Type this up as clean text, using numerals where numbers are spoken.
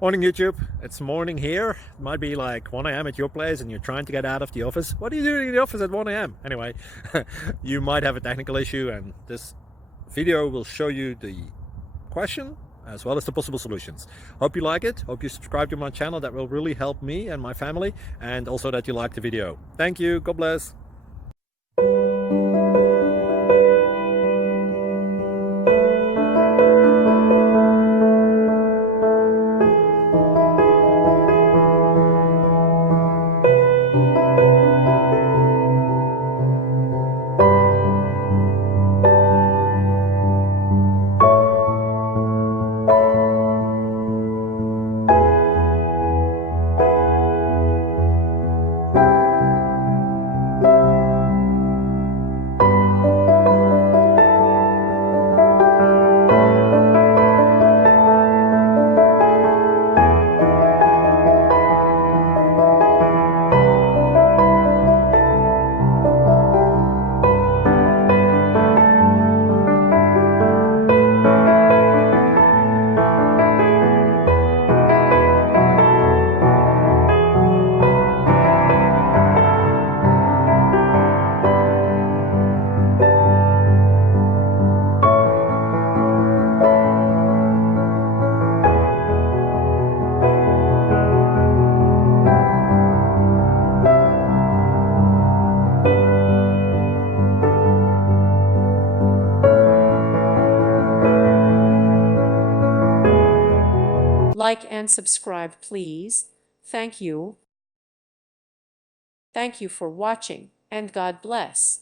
Morning YouTube, it's morning here. It might be like 1 a.m. at your place and you're trying to get out of the office. What are you doing in the office at 1 a.m.? Anyway, you might have a technical issue and this video will show you the question as well as the possible solutions. Hope you like it, hope you subscribe to my channel. That will really help me and my family, and also that you like the video. Thank you, God bless. Like and subscribe, please. Thank you. Thank you for watching, and God bless.